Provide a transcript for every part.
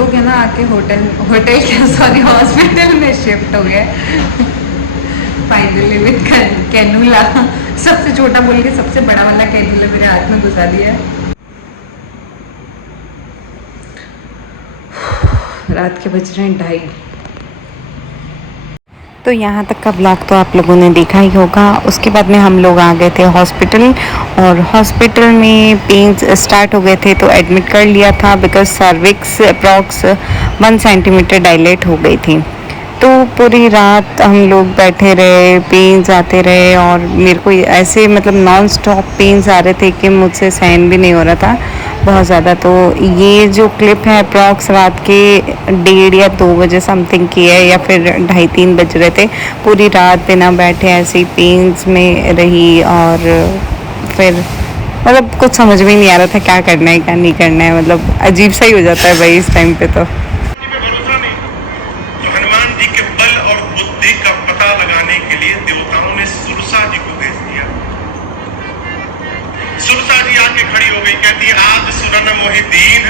लोग है ना आके होटल क्या सॉरी हॉस्पिटल में शिफ्ट हो गए फाइनली विद कैनुला। सबसे छोटा बोल के सबसे बड़ा वाला कैनुला मेरे हाथ में घुसा दिया है। रात के बज रहे हैं 2:30। तो यहाँ तक का ब्लॉग तो आप लोगों ने देखा ही होगा। उसके बाद में हम लोग आ गए थे हॉस्पिटल, और हॉस्पिटल में पेन्स स्टार्ट हो गए थे तो एडमिट कर लिया था, because cervix approx 1 centimetre dilate हो गई थी। तो पूरी रात हम लोग बैठे रहे, पेन्स आते रहे, और मेरे को ऐसे मतलब नॉन स्टॉप पेन्स आ रहे थे कि मुझसे सहन भी नहीं हो रहा था बहुत ज़्यादा। तो ये जो क्लिप है अप्रॉक्स रात के 1:30 या 2 बजे समथिंग की है, या फिर 2:30-3 बज रहे थे। पूरी रात बिना बैठे ऐसे ही पेन्स में रही, और फिर मतलब कुछ समझ में नहीं आ रहा था क्या करना है क्या नहीं करना है। मतलब अजीब सा ही हो जाता है भाई इस टाइम पे। तो हनुमान जी के बल और बुद्धि का पता लगाने के लिए देवताओं ने सुरसा जी को भेज दिया। सुरसा जी आके खड़ी हो गई, कहती है आज सुरन मोहि दीन,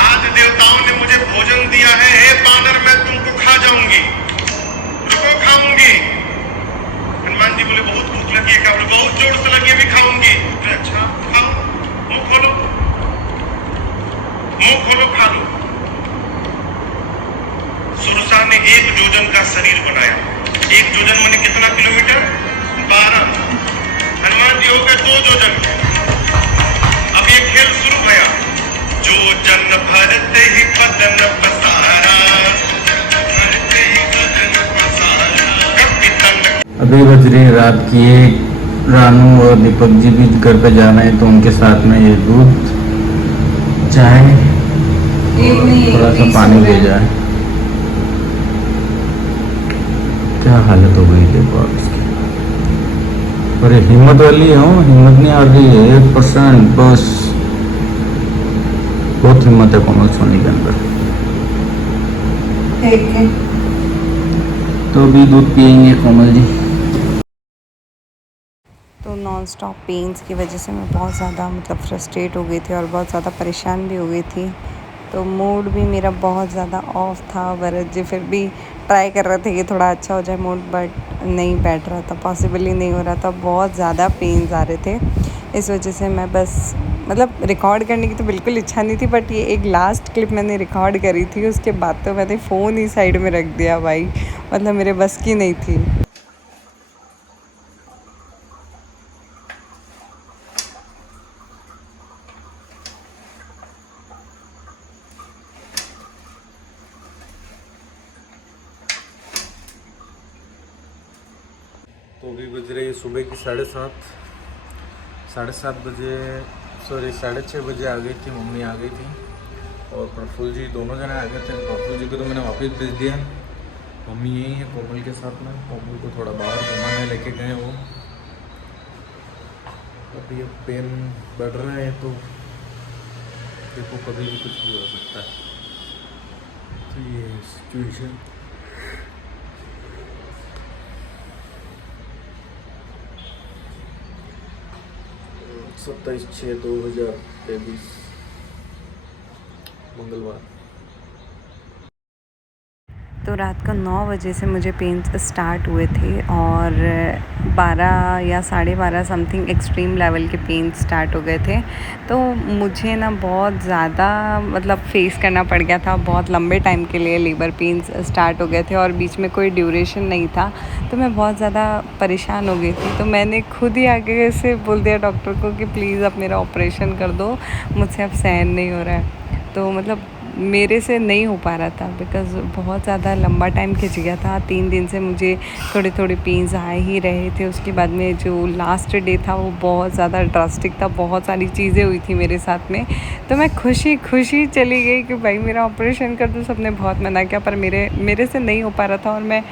आज देवताओं ने मुझे भोजन दिया है, हे बानर मैं तुमको खा जाऊंगी, रुको खाऊंगी। हनुमान जी बोले बहुत भूख लगी है, क्या बोले बहुत जोर से लगी अभी खाऊंगी। अच्छा खाओ, मुंह खोलो, मुंह खोलो खा लो। सुरसा ने 1 जोजन का शरीर बनाया। 1 जोजन माने कितना किलोमीटर? 12। हनुमान जी हो गए 2 जोजन के। अब ये खेल शुरू भया। जोजन भरते ही बदन पसारा, भरते ही बदन पसारा, कपितन। अभी बज रही रात की 1। रानू और दीपक जी भी घर पे जा रहे हैं, तो उनके साथ में ये दूध, चाय, थोड़ा सा पानी भेजा है। क्या हालत हो गई देखो आप इसकी। और ये हिम्मत वाली हो, हिम्मत नहीं आ रही है 1% बस। बहुत हिम्मत है कोमल सोनी के अंदर। तो अभी दूध पियेंगे कोमल जी। तो नॉन स्टॉप पेन्स की वजह से मैं बहुत ज़्यादा मतलब फ्रस्ट्रेट हो गई थी, और बहुत ज़्यादा परेशान भी हो गई थी। तो मूड भी मेरा बहुत ज़्यादा ऑफ था। भरत जी फिर भी ट्राई कर रहे थे कि थोड़ा अच्छा हो जाए मूड, बट नहीं बैठ रहा था, पॉसिबल ही नहीं हो रहा था। बहुत ज़्यादा पेन्स आ रहे थे, इस वजह से मैं बस मतलब रिकॉर्ड करने की तो बिल्कुल इच्छा नहीं थी, बट ये एक लास्ट क्लिप मैंने रिकॉर्ड करी थी, उसके बाद तो मैंने फ़ोन ही साइड में रख दिया भाई। मतलब मेरे बस की नहीं थी। तो अभी बज रही है सुबह की 7:30। 7:30 बजे, सॉरी 6:30 बजे आ गई थी मम्मी, आ गई थी, और प्रफुल्ल जी दोनों जने आ गए थे। प्रफुल्ल जी को तो मैंने वापस भेज दिया। मम्मी यही है कोमल के साथ में। कोमल को थोड़ा बाहर घुमाने लेके गए वो। अभी अब पेन बढ़ रहा है, तो देखो कभी भी कुछ भी हो सकता है। तो ये सिचुएशन। 27/6/2023 मंगलवार। तो रात को 9 बजे से मुझे पेन्स स्टार्ट हुए थे, और 12 या 12:30 समथिंग एक्सट्रीम लेवल के पेन्स स्टार्ट हो गए थे। तो मुझे ना बहुत ज़्यादा मतलब फेस करना पड़ गया था। बहुत लंबे टाइम के लिए लेबर पेन्स स्टार्ट हो गए थे, और बीच में कोई ड्यूरेशन नहीं था। तो मैं बहुत ज़्यादा परेशान हो गई थी। तो मैंने खुद ही आगे से बोल दिया डॉक्टर को कि प्लीज़ अब मेरा ऑपरेशन कर दो, मुझसे अब सहन नहीं हो रहा है। तो मतलब मेरे से नहीं हो पा रहा था, बिकॉज़ बहुत ज़्यादा लंबा टाइम खिंच गया था। 3 दिन से मुझे थोड़े थोड़े पेन्स आ ही रहे थे। उसके बाद में जो लास्ट डे था वो बहुत ज़्यादा ड्रास्टिक था, बहुत सारी चीज़ें हुई थी मेरे साथ में। तो मैं खुशी खुशी चली गई कि भाई मेरा ऑपरेशन कर दो। सबने बहुत मना किया, पर मेरे से नहीं हो पा रहा था, और मैं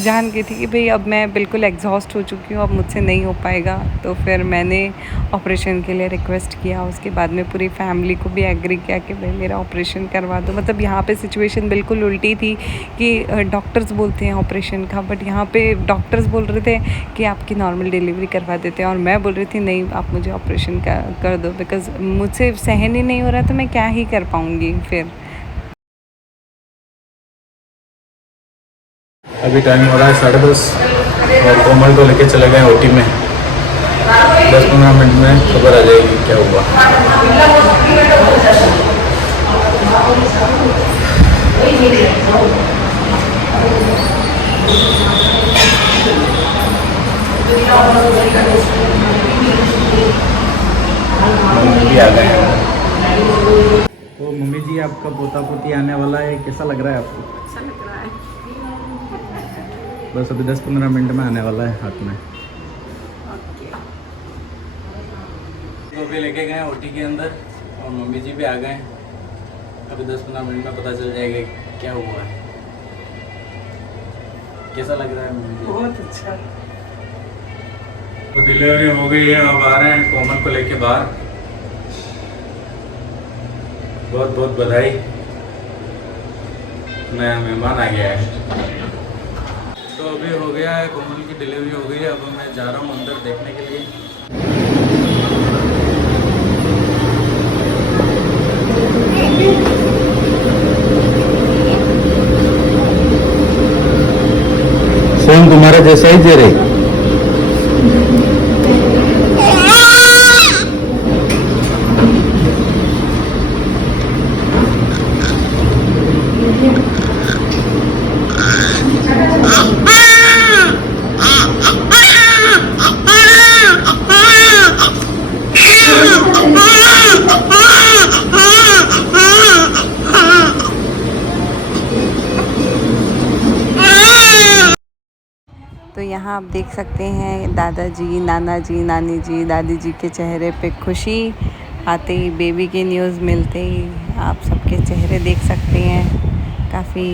जान गई थी कि भाई अब मैं बिल्कुल एग्जॉस्ट हो चुकी हूँ, अब मुझसे नहीं हो पाएगा। तो फिर मैंने ऑपरेशन के लिए रिक्वेस्ट किया। उसके बाद में पूरी फैमिली को भी एग्री किया कि भाई मेरा ऑपरेशन करवा दो। मतलब यहाँ पे सिचुएशन बिल्कुल उल्टी थी कि डॉक्टर्स बोलते हैं ऑपरेशन का, बट यहाँ पे डॉक्टर्स बोल रहे थे कि आपकी नॉर्मल डिलीवरी करवा देते हैं, और मैं बोल रही थी नहीं आप मुझे ऑपरेशन कर दो, बिकॉज़ मुझसे सहन ही नहीं हो रहा, तो मैं क्या ही कर पाऊँगी फिर। अभी टाइम हो रहा है 10:30 और कोमल को लेके चले गए ओटी में। 10-15 मिनट में खबर आ जाएगी क्या हुआ। मम्मी भी आ गए हैं। तो मम्मी जी आपका पोता पोती आने वाला है, कैसा लग रहा है आपको? अच्छा लग रहा है। बस अभी 10-15 मिनट में आने वाला है हाथ में। तो अभी लेके गए ओटी के अंदर और मम्मी जी भी आ गए। अभी 10-15 मिनट में पता चल जाएगा क्या हुआ है। कैसा लग रहा है मम्मी जी? बहुत अच्छा। तो डिलीवरी हो गई है, अब आ रहे हैं कोमल को लेके बाहर। बहुत बहुत बधाई, नया मेहमान आ गया है। तो अभी हो गया है, कोमल की डिलीवरी हो गई है। अब मैं जा रहा हूँ अंदर देखने के लिए। सेम तुम्हारा जैसा ही दे रहे। तो यहाँ आप देख सकते हैं दादाजी, नाना जी, नानी जी, दादी जी के चेहरे पे खुशी आते ही, बेबी की न्यूज़ मिलते ही आप सबके चेहरे देख सकते हैं। काफ़ी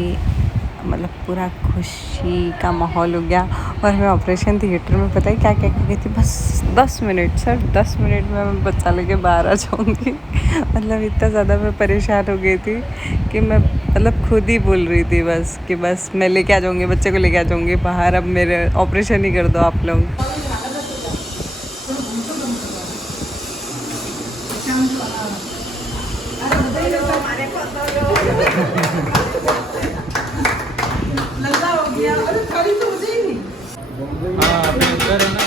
मतलब पूरा खुशी का माहौल हो गया। और मैं ऑपरेशन थिएटर में पता है क्या क्या कह गई थी, बस 10 मिनट, सिर्फ 10 मिनट में मैं बच्चा लेके बाहर आ जाऊँगी। मतलब इतना ज़्यादा मैं परेशान हो गई थी कि मैं मतलब खुद ही बोल रही थी बस कि बस मैं लेके आ जाऊँगी, बच्चे को लेके आ जाऊँगी बाहर, अब मेरे ऑपरेशन ही कर दो आप लोग। हाँ अभी अंदर है ना,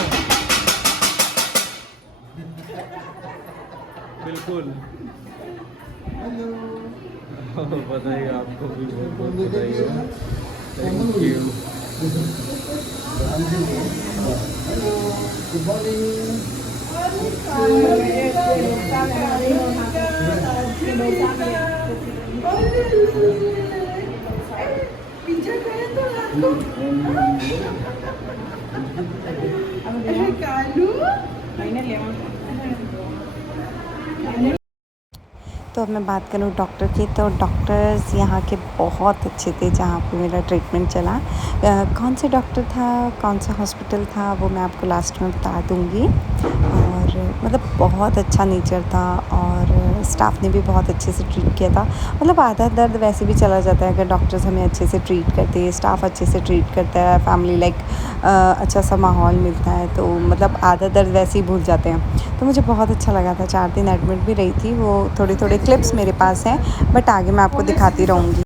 बिल्कुल। बधाई आपको भी, बहुत बहुत बधाई हो। Thank you. तो अब मैं बात करूँ डॉक्टर की, तो डॉक्टर्स यहाँ के बहुत अच्छे थे जहाँ पे मेरा ट्रीटमेंट चला। कौन से डॉक्टर था, कौन सा हॉस्पिटल था, वो मैं आपको लास्ट में बता दूँगी। और मतलब बहुत अच्छा नेचर था और स्टाफ ने भी बहुत अच्छे से ट्रीट किया था। मतलब आधा दर्द वैसे भी चला जाता है अगर डॉक्टर्स हमें अच्छे से ट्रीट करते हैं, स्टाफ अच्छे से ट्रीट करता है, फैमिली लाइक अच्छा सा माहौल मिलता है, तो मतलब आधा दर्द वैसे ही भूल जाते हैं। तो मुझे बहुत अच्छा लगा था। 4 दिन एडमिट भी रही थी। वो थोड़े थोड़े क्लिप्स मेरे पास हैं, बट आगे मैं आपको दिखाती रहूँगी।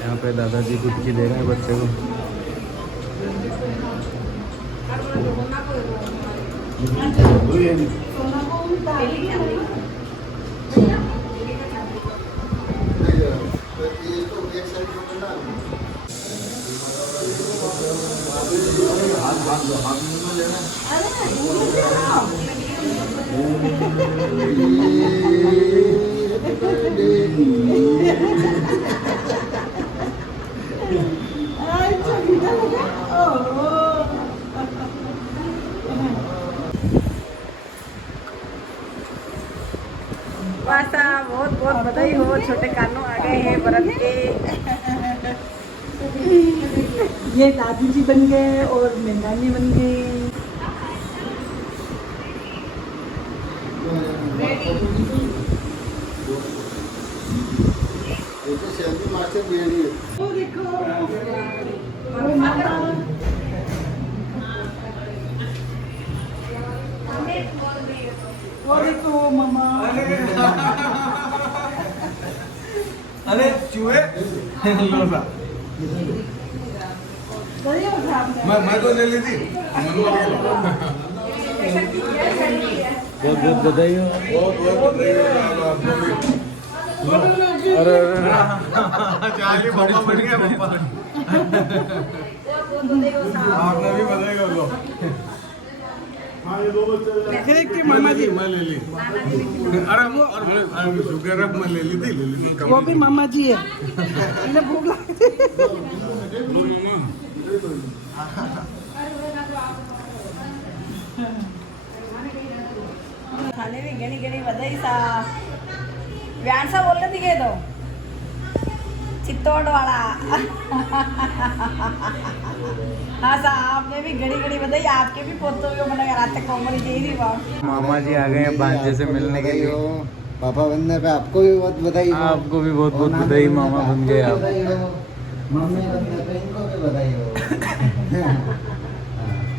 यहाँ पे दादाजी गुटकी दे रहे हैं बच्चे को। वासा बहुत बहुत बधाई हो, छोटे कानू आ गए हैं व्रत के। ये दादी जी बन गए और मैं नानी बन गई। वो देखो, वो माता वो देखो मामा। अरे चूहे बढ़िया उठा आपने। मैं तो ले ली थी। बहुत बहुत बधाई हो। बहुत बहुत बधाई हो आपको भी। अरे चाली पापा बन गया पापा। आपने भी बधाई हो लो। देख के मामा जी। मैं ले ली। अरे वो और शुगर है मैं ले ली थी वो भी मामा जी है। इन्हें भूख लगी थी। खाने में घनी घनी बधाई सा व्यान सा बोलने दिखे तो चित्तौड़ वाला। हाँ सा आपने भी घड़ी घड़ी बधाई, आपके भी पोतों को मना कराते कोमल जी ही मामा जी आ गए हैं भांजे से मिलने के लिए। पापा बनने पे आपको भी बहुत बधाई हो। आपको भी बहुत बहुत बधाई, मामा बन गए आप। मम्मी बनने पे इनको भी बधाई हो।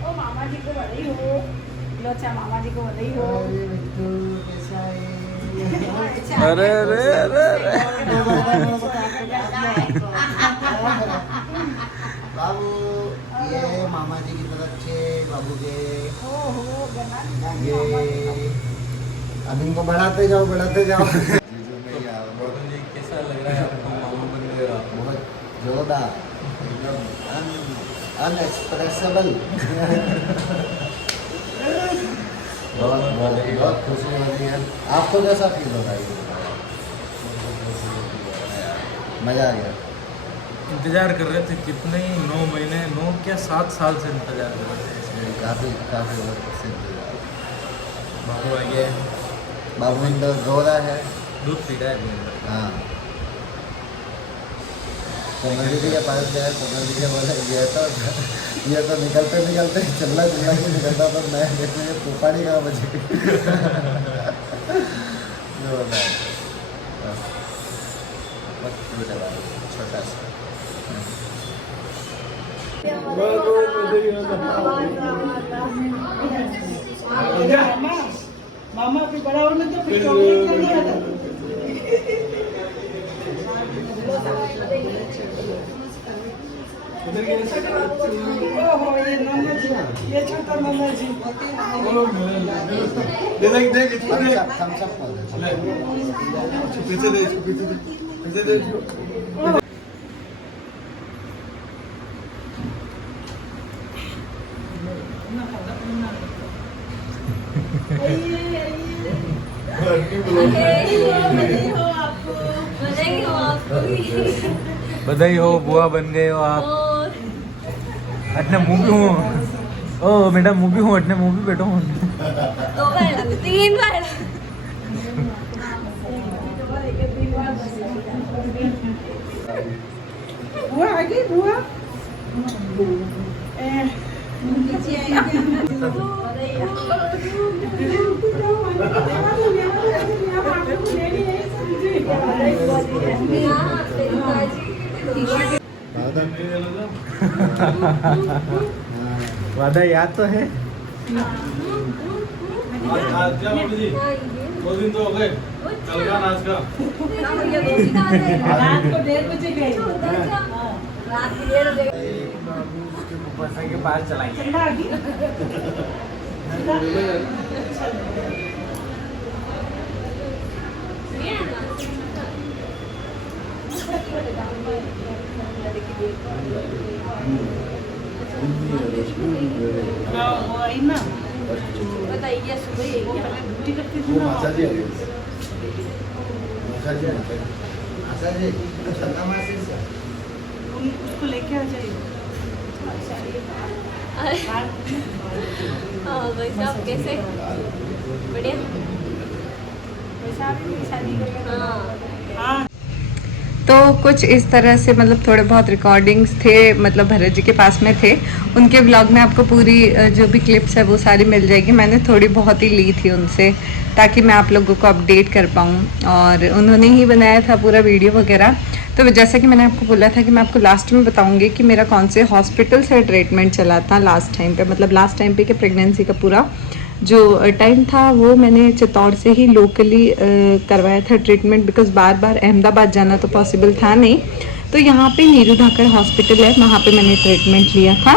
ओ मामा जी को बधाई हो, लोचा मामा जी को बधाई हो। अरे अरे अरे बाबू ये मामा जी की तरफ से बाबू के ये अब इनको बढ़ाते जाओ बढ़ाते जाओ। गौतम जी कैसा लग रहा है आपको, मामा बन गए आप? बहुत जोरदार, अनएक्सप्रेसेबल। बहुत खुशी हो रही है। आपको कैसा फील हो रहा है? मज़ा आ गया। इंतजार कर रहे थे कितने ही 9 महीने 9 क्या 7 साल से इंतजार कर रहे थे इसमें। काफ़ी काफ़ी वक्त से इंतजार। बाबू आ गया है, बाबू इंदर रो रहा है। दूध पी रहा है दिन भर। हाँ कोमल दीदी के पास गया, कोमल दीदी के बोले ये तो निकलते निकलते चलना चलना ही निकलता, तो मैं देखूँ ये पोपाड़ी कहाँ बची। जो होता है छोटा सा। मामा भी बड़ा होने तो फिर चॉकलेट नहीं आता। ओहो ये नाना जी, ये छोटा नाना जी। थम्स अप कर दे। पीछे दे, पीछे दे, पीछे दे। बधाई हो, बुआ बन गए हो आप। अटने मुँह भी हूँ। ओ बेटा मुँह भी हूँ, अटने मुँह भी बैठो हूँ। 2 बार 3 बार। बुआ आ गई बुआ। वादा याद तो है। आज क्या मम्मी जी 2 दिन तो हो गए कल का आज का। रात को 1:30 बजे गए। रात के 1:30 बजे के पास चलाएंगे। ठंडा आ गई। वो आई ना बताइए सुबह ही ड्यूटी करती थी वो ना। मासा जी आ गए। मासा जी मासा जी सन्ना मासी से उसको लेके आ जाइए। भाई साहब कैसे बढ़िया। वैसा भी शादी करके हाँ हाँ तो कुछ इस तरह से मतलब थोड़े बहुत रिकॉर्डिंग्स थे, मतलब भरत जी के पास में थे। उनके ब्लॉग में आपको पूरी जो भी क्लिप्स है वो सारी मिल जाएगी। मैंने थोड़ी बहुत ही ली थी उनसे ताकि मैं आप लोगों को अपडेट कर पाऊँ, और उन्होंने ही बनाया था पूरा वीडियो वगैरह। तो जैसा कि मैंने आपको बोला था कि मैं आपको लास्ट में बताऊँगी कि मेरा कौन से हॉस्पिटल से ट्रीटमेंट चला था लास्ट टाइम पे, मतलब लास्ट टाइम पे कि प्रेगनेंसी का पूरा जो टाइम था वो मैंने चित्तौड़ से ही लोकली करवाया था ट्रीटमेंट, बिकॉज़ बार बार अहमदाबाद जाना तो पॉसिबल था नहीं। तो यहाँ पे नीरू धाकड़ हॉस्पिटल है, वहाँ पे मैंने ट्रीटमेंट लिया था।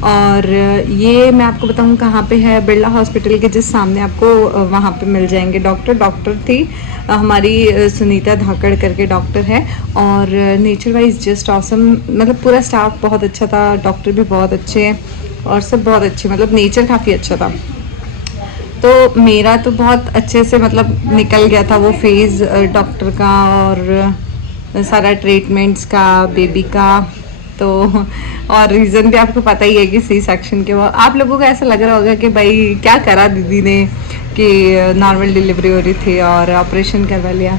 और ये मैं आपको बताऊँ कहाँ पे है, बिरला हॉस्पिटल के जिस सामने आपको वहाँ पे मिल जाएंगे डॉक्टर थी हमारी सुनीता धाकड़ करके डॉक्टर है। और नेचर वाइज जस्ट ऑसम, मतलब पूरा स्टाफ बहुत अच्छा था, डॉक्टर भी बहुत अच्छे हैं और सब बहुत अच्छे, मतलब नेचर काफ़ी अच्छा था। तो मेरा तो बहुत अच्छे से मतलब निकल गया था वो फेज़ डॉक्टर का और सारा ट्रीटमेंट्स का, बेबी का। तो और रीज़न भी आपको पता ही है कि सी सेक्शन के वो आप लोगों को ऐसा लग रहा होगा कि भाई क्या करा दीदी ने कि नॉर्मल डिलीवरी हो रही थी और ऑपरेशन करवा लिया।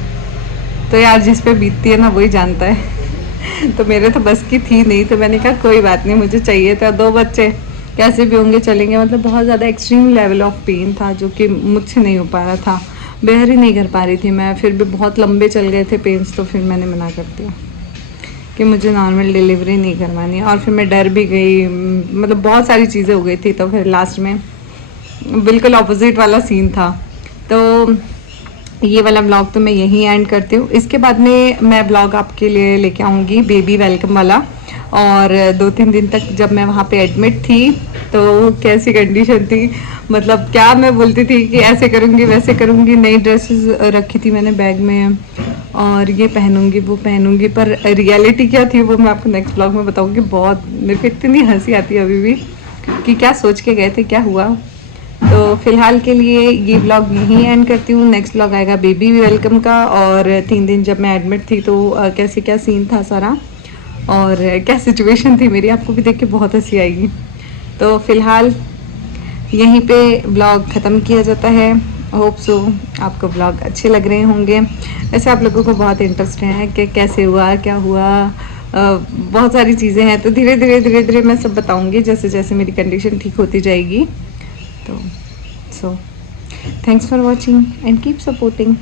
तो यार जिस पे बीतती है ना वही जानता है। तो मेरे तो बस की थी नहीं, तो मैंने कहा कोई बात नहीं, मुझे चाहिए था 2 बच्चे, कैसे भी होंगे चलेंगे। मतलब बहुत ज़्यादा एक्सट्रीम लेवल ऑफ पेन था जो कि मुझसे नहीं हो पा रहा था, बेर ही नहीं कर पा रही थी मैं। फिर भी बहुत लंबे चल गए थे पेन्स, तो फिर मैंने मना कर दिया कि मुझे नॉर्मल डिलीवरी नहीं करवानी। और फिर मैं डर भी गई, मतलब बहुत सारी चीज़ें हो गई थी। तो फिर लास्ट में बिल्कुल ऑपोजिट वाला सीन था। तो ये वाला ब्लॉग तो मैं यहीं एंड करती हूँ। इसके बाद में मैं ब्लॉग आपके लिए लेके आऊँगी बेबी वेलकम वाला। और 2-3 दिन तक जब मैं वहाँ पे एडमिट थी तो कैसी कंडीशन थी, मतलब क्या मैं बोलती थी कि ऐसे करूँगी वैसे करूँगी, नई ड्रेसेस रखी थी मैंने बैग में और ये पहनूंगी वो पहनूंगी, पर रियलिटी क्या थी वो मैं आपको नेक्स्ट ब्लॉग में बताऊँगी। बहुत मेरे को इतनी हंसी आती है अभी भी कि क्या सोच के गए थे, क्या हुआ। तो फिलहाल के लिए ये ब्लॉग यहीं एंड करती हूँ। नेक्स्ट ब्लॉग आएगा बेबी वेलकम का, और 3 दिन जब मैं एडमिट थी तो कैसे क्या सीन था सारा और क्या सिचुएशन थी मेरी, आपको भी देख के बहुत हंसी आएगी। तो फिलहाल यहीं पे ब्लॉग ख़त्म किया जाता है। होप सो आपको ब्लॉग अच्छे लग रहे होंगे। वैसे आप लोगों को बहुत इंटरेस्ट है कि कैसे हुआ क्या हुआ, बहुत सारी चीज़ें हैं। तो धीरे धीरे मैं सब बताऊंगी जैसे जैसे मेरी कंडीशन ठीक होती जाएगी। तो so thanks for watching and keep supporting.